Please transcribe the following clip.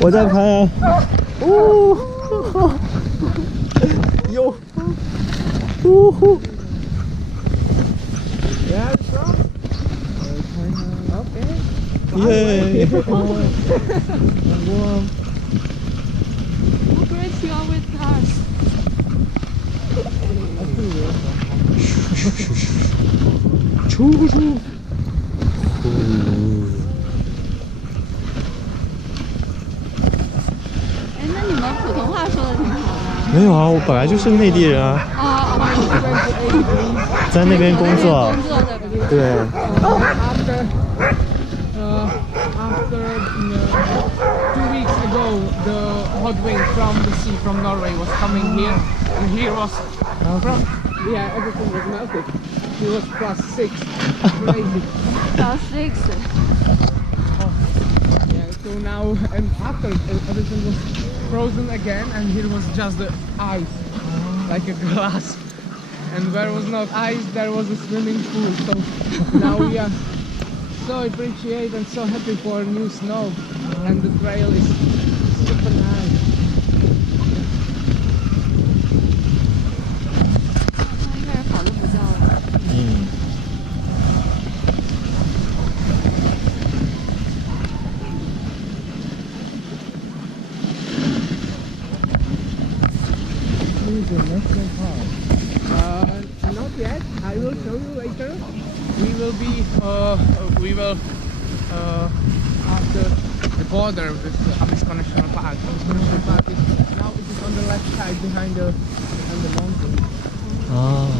我在拍啊！哦，有，呜呼！ Yeah, from? Okay. 耶！ Warm. How great you are with cars. 出不出？哎，那你们普通话说的挺好的。没有啊，我本来就是内地人啊，啊，在那边工作。工作的。对。 After 2 weeks ago, the hot wind from the sea, from Norway, was coming here, and here was from, yeah, everything was melted. It was +6, crazy. +6. Yeah, so now, and after everything was frozen again, and here was just the ice, like a glass. And where was not ice, there was a swimming pool. So now we are so appreciate and so happy for new snow, and the trail is super nice. 他一开始跑就不叫了。嗯。 Not yet. I will show you later. We will after the border with Abyss National Park. Abyss National Park is now it is on the left side behind the mountain. Ah.